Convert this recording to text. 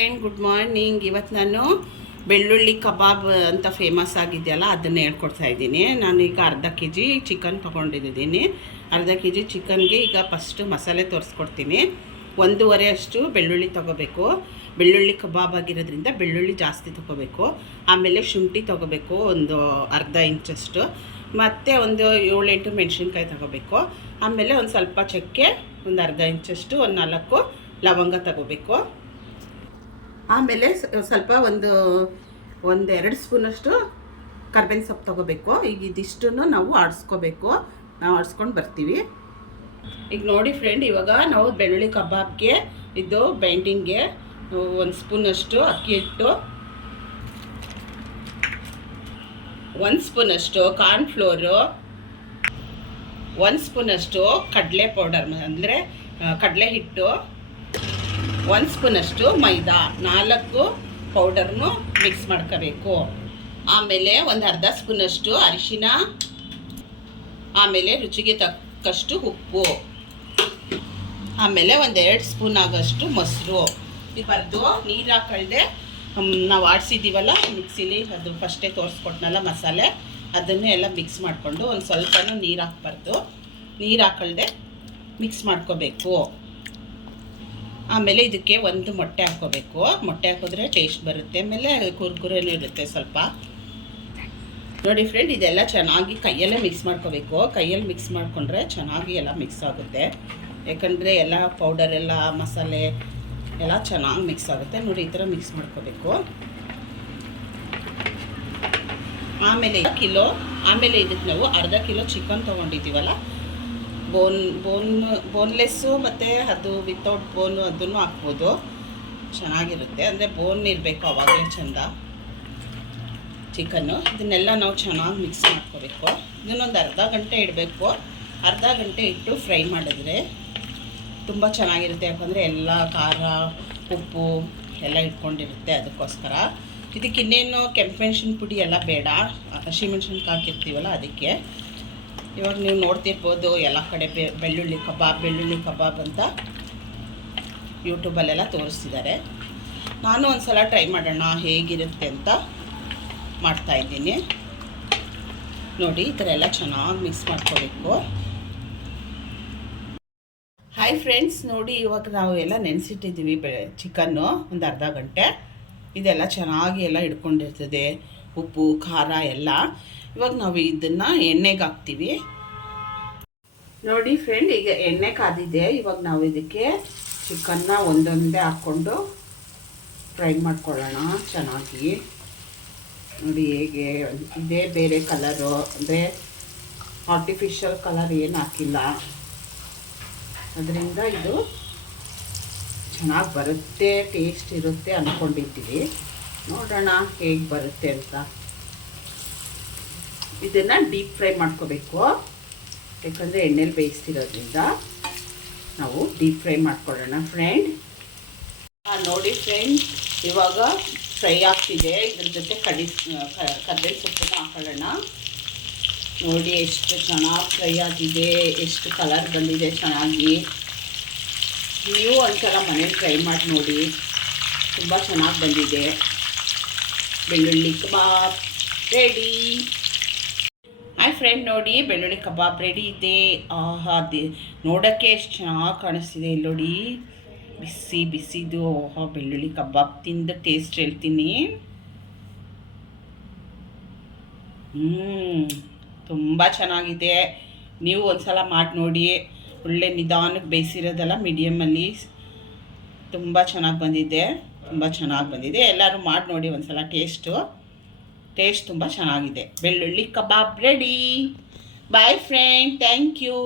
Friend, good morning. ಇವತ್ತು ನಾನು ಬೆಳ್ಳುಳ್ಳಿ ಕಬಾಬ್ ಅಂತ ಫೇಮಸ್ ಆಗಿದೆಯಲ್ಲ ಅದನ್ನು ಹೇಳ್ಕೊಡ್ತಾ ಇದ್ದೀನಿ. ನಾನೀಗ ಅರ್ಧ ಕೆ ಜಿ ಚಿಕನ್ ತೊಗೊಂಡಿದ್ದೀನಿ. ಅರ್ಧ ಕೆ ಜಿ ಚಿಕನ್ಗೆ ಈಗ ಫಸ್ಟು ಮಸಾಲೆ ತೋರಿಸ್ಕೊಡ್ತೀನಿ. 1.5 ಅಷ್ಟು ಬೆಳ್ಳುಳ್ಳಿ ತೊಗೋಬೇಕು. ಬೆಳ್ಳುಳ್ಳಿ ಕಬಾಬ್ ಆಗಿರೋದ್ರಿಂದ ಬೆಳ್ಳುಳ್ಳಿ ಜಾಸ್ತಿ ತೊಗೋಬೇಕು. ಆಮೇಲೆ ಶುಂಠಿ ತೊಗೋಬೇಕು, ಒಂದು ಅರ್ಧ ಇಂಚಷ್ಟು. ಮತ್ತು ಒಂದು 7-8 ಮೆಣಸಿನ್ಕಾಯಿ ತೊಗೋಬೇಕು. ಆಮೇಲೆ ಒಂದು ಸ್ವಲ್ಪ ಚಕ್ಕೆ, ಒಂದು ಅರ್ಧ ಇಂಚಷ್ಟು, ಒಂದು 4 ಲವಂಗ ತೊಗೋಬೇಕು. ಆಮೇಲೆ ಸ್ವಲ್ಪ ಒಂದು 2 ಸ್ಪೂನಷ್ಟು ಕರ್ಬೇವಿನ ಸೊಪ್ಪು ತೊಗೋಬೇಕು. ಈಗ ಇದಿಷ್ಟನ್ನು ನಾವು ಆಡಿಸ್ಕೋಬೇಕು. ನಾವು ಆಡಿಸ್ಕೊಂಡು ಬರ್ತೀವಿ. ಈಗ ನೋಡಿ ಫ್ರೆಂಡ್, ಇವಾಗ ನಾವು ಬೆಳ್ಳುಳ್ಳಿ ಕಬಾಬ್ಗೆ ಇದು ಬೈಂಡಿಂಗ್ಗೆ 1 ಸ್ಪೂನಷ್ಟು ಅಕ್ಕಿ ಹಿಟ್ಟು, 1 ಸ್ಪೂನಷ್ಟು ಕಾರ್ನ್ಫ್ಲೋರು, 1 ಸ್ಪೂನಷ್ಟು ಕಡಲೆ ಪೌಡರ್ ಅಂದರೆ ಕಡಲೆ ಹಿಟ್ಟು, 1 ಸ್ಪೂನಷ್ಟು ಮೈದಾ, 4 ಪೌಡರ್ನು ಮಿಕ್ಸ್ ಮಾಡ್ಕೋಬೇಕು. ಆಮೇಲೆ ಒಂದು ಅರ್ಧ ಸ್ಪೂನಷ್ಟು ಅರಿಶಿನ, ಆಮೇಲೆ ರುಚಿಗೆ ತಕ್ಕಷ್ಟು ಉಪ್ಪು, ಆಮೇಲೆ ಒಂದು 2 ಸ್ಪೂನ್ ಆಗೋಷ್ಟು ಮೊಸರು. ಬರ್ದು ನೀರು ಹಾಕಳ್ದೆ ನಾವು ಆಡಿಸಿದ್ದೀವಲ್ಲ ಮಿಕ್ಸಿಲಿ, ಅದು ಫಸ್ಟೇ ತೋರಿಸ್ಕೊಟ್ನಲ್ಲ ಮಸಾಲೆ, ಅದನ್ನು ಎಲ್ಲ ಮಿಕ್ಸ್ ಮಾಡಿಕೊಂಡು ಒಂದು ಸ್ವಲ್ಪನೂ ನೀರು ಹಾಕ್ಬಾರ್ದು, ನೀರು ಹಾಕಳ್ದೆ ಮಿಕ್ಸ್ ಮಾಡ್ಕೋಬೇಕು. ಆಮೇಲೆ ಇದಕ್ಕೆ ಒಂದು ಮೊಟ್ಟೆ ಹಾಕ್ಕೋಬೇಕು. ಮೊಟ್ಟೆ ಹಾಕಿದ್ರೆ ಟೇಸ್ಟ್ ಬರುತ್ತೆ. ಆಮೇಲೆ ಕುರ್ಕುರೇನೂ ಇರುತ್ತೆ ಸ್ವಲ್ಪ. ನೋಡಿ ಫ್ರೆಂಡ್, ಇದೆಲ್ಲ ಚೆನ್ನಾಗಿ ಕೈಯಲ್ಲೇ ಮಿಕ್ಸ್ ಮಾಡ್ಕೋಬೇಕು. ಕೈಯಲ್ಲಿ ಮಿಕ್ಸ್ ಮಾಡಿಕೊಂಡ್ರೆ ಚೆನ್ನಾಗಿ ಎಲ್ಲ ಮಿಕ್ಸ್ ಆಗುತ್ತೆ. ಯಾಕಂದರೆ ಎಲ್ಲ ಪೌಡರ್ ಎಲ್ಲ ಮಸಾಲೆ ಎಲ್ಲ ಚೆನ್ನಾಗಿ ಮಿಕ್ಸ್ ಆಗುತ್ತೆ. ನೋಡಿ, ಈ ಥರ ಮಿಕ್ಸ್ ಮಾಡ್ಕೋಬೇಕು. ಆಮೇಲೆ ಇದಕ್ಕೆ ನಾವು ಅರ್ಧ ಕಿಲೋ ಚಿಕನ್ ತೊಗೊಂಡಿದ್ದೀವಲ್ಲ, ಬೋನ್ಲೆಸ್ಸು ಮತ್ತು ಅದು ವಿತೌಟ್ ಬೋನು ಅದನ್ನು ಹಾಕ್ಬೋದು, ಚೆನ್ನಾಗಿರುತ್ತೆ. ಅಂದರೆ ಬೋನ್ ಇರಬೇಕು, ಆವಾಗಲೇ ಚೆಂದ ಚಿಕನ್ನು. ಇದನ್ನೆಲ್ಲ ನಾವು ಚೆನ್ನಾಗಿ ಮಿಕ್ಸ್ ಮಾಡ್ಕೋಬೇಕು. ಇದನ್ನೊಂದು ಅರ್ಧ ಗಂಟೆ ಇಡಬೇಕು. ಅರ್ಧ ಗಂಟೆ ಇಟ್ಟು ಫ್ರೈ ಮಾಡಿದ್ರೆ ತುಂಬ ಚೆನ್ನಾಗಿರುತ್ತೆ. ಯಾಕಂದರೆ ಎಲ್ಲ ಖಾರ ಉಪ್ಪು ಎಲ್ಲ ಇಟ್ಕೊಂಡಿರುತ್ತೆ. ಅದಕ್ಕೋಸ್ಕರ ಇದಕ್ಕೆ ಇನ್ನೇನು ಕೆಂಪು ಮೆಣಸಿನ ಪುಡಿ ಎಲ್ಲ ಬೇಡ, ಹಸಿಮೆಣ್ಸಿನ್ಕಾಯಿ ಹಾಕಿರ್ತೀವಲ್ಲ ಅದಕ್ಕೆ. ಇವಾಗ ನೀವು ನೋಡ್ತಿರ್ಬೋದು ಎಲ್ಲ ಕಡೆ ಬೆಳ್ಳುಳ್ಳಿ ಕಬಾಬ್ ಅಂತ ಯೂಟ್ಯೂಬಲ್ಲೆಲ್ಲ ತೋರಿಸ್ತಿದ್ದಾರೆ. ನಾನು ಒಂದು ಸಲ ಟ್ರೈ ಮಾಡೋಣ ಹೇಗಿರುತ್ತೆ ಅಂತ ಮಾಡ್ತಾಯಿದ್ದೀನಿ. ನೋಡಿ, ಈ ಥರ ಎಲ್ಲ ಚೆನ್ನಾಗಿ ಮಿಕ್ಸ್ ಮಾಡ್ಕೋಬೇಕು. ಹಾಯ್ ಫ್ರೆಂಡ್ಸ್, ನೋಡಿ ಇವಾಗ ನಾವು ಎಲ್ಲ ನೆನೆಸಿಟ್ಟಿದ್ದೀವಿ ಚಿಕನ್ನು ಒಂದು ಅರ್ಧ ಗಂಟೆ. ಇದೆಲ್ಲ ಚೆನ್ನಾಗಿ ಎಲ್ಲ ಹಿಡ್ಕೊಂಡಿರ್ತದೆ, ಉಪ್ಪು ಖಾರ ಎಲ್ಲ. ಇವಾಗ ನಾವು ಇದನ್ನು ಎಣ್ಣೆಗೆ ಹಾಕ್ತೀವಿ. ನೋಡಿ ಫ್ರೆಂಡ್, ಈಗ ಎಣ್ಣೆ ಕಾದಿದೆ. ಇವಾಗ ನಾವು ಇದಕ್ಕೆ ಚಿಕನ್ನ ಒಂದೊಂದೇ ಹಾಕ್ಕೊಂಡು ಫ್ರೈ ಮಾಡ್ಕೊಳ್ಳೋಣ ಚೆನ್ನಾಗಿ. ನೋಡಿ ಹೇಗೆ ಇದೇ, ಬೇರೆ ಕಲರು ಅಂದರೆ ಆರ್ಟಿಫಿಷಿಯಲ್ ಕಲರ್ ಏನು ಹಾಕಿಲ್ಲ, ಅದರಿಂದ ಇದು ಚೆನ್ನಾಗಿ ಬರುತ್ತೆ, ಟೇಸ್ಟ್ ಇರುತ್ತೆ ಅಂದ್ಕೊಂಡಿದ್ದೀವಿ. ನೋಡೋಣ ಹೇಗೆ ಬರುತ್ತೆ ಅಂತ. ಇದನ್ನು ಡೀಪ್ ಫ್ರೈ ಮಾಡ್ಕೋಬೇಕು. ಯಾಕಂದರೆ ಎಣ್ಣೆಲಿ ಬೇಯಿಸ್ತಿರೋದ್ರಿಂದ ನಾವು ಡೀಪ್ ಫ್ರೈ ಮಾಡ್ಕೊಳ್ಳೋಣ ಫ್ರೆಂಡ್. ನೋಡಿ ಫ್ರೆಂಡ್, ಇವಾಗ ಫ್ರೈ ಆಗ್ತಿದೆ. ಇದ್ರ ಜೊತೆ ಕರ್ಬೇವಿನ ಸೊಪ್ಪನ್ನು ಹಾಕೊಳ್ಳೋಣ. ನೋಡಿ ಎಷ್ಟು ಚೆನ್ನಾಗಿ ಫ್ರೈ ಆಗಿದೆ, ಎಷ್ಟು ಕಲರ್ ಬಂದಿದೆ ಚೆನ್ನಾಗಿ. ನೀವು ಒಂದ್ಸಲ ಮನೇಲಿ ಟ್ರೈ ಮಾಡಿ ನೋಡಿ, ತುಂಬ ಚೆನ್ನಾಗಿ ಬಂದಿದೆ. ಬೆಳ್ಳುಳ್ಳಿ ಕಬಾಬ್ ರೆಡಿ. ಹಾಯ್ ಫ್ರೆಂಡ್, ನೋಡಿ ಬೆಳ್ಳುಳ್ಳಿ ಕಬಾಬ್ ರೆಡಿ ಇದೆ. ಆಹಾ, ನೋಡೋಕ್ಕೆ ಎಷ್ಟು ಚೆನ್ನಾಗಿ ಕಾಣಿಸ್ತಿದೆ. ಇಲ್ಲಿ ನೋಡಿ, ಬಿಸಿದು. ಆಹಾ, ಬೆಳ್ಳುಳ್ಳಿ ಕಬಾಬ್ ತಿಂದು ಟೇಸ್ಟ್ ಹೇಳ್ತೀನಿ. ತುಂಬ ಚೆನ್ನಾಗಿದೆ. ನೀವು ಒಂದ್ಸಲ ಮಾಡಿ ನೋಡಿ. ಒಳ್ಳೆ ನಿಧಾನಕ್ಕೆ ಬೇಯಿಸಿರೋದಲ್ಲ, ಮೀಡಿಯಮಲ್ಲಿ ತುಂಬ ಚೆನ್ನಾಗಿ ಬಂದಿದೆ. ಎಲ್ಲರೂ ಮಾಡಿ ನೋಡಿ ಒಂದ್ಸಲ. ಟೇಸ್ಟ್ ತುಂಬ ಚೆನ್ನಾಗಿದೆ. ಬೆಳ್ಳುಳ್ಳಿ ಕಬಾಬ್ ready. Boy friend, thank you.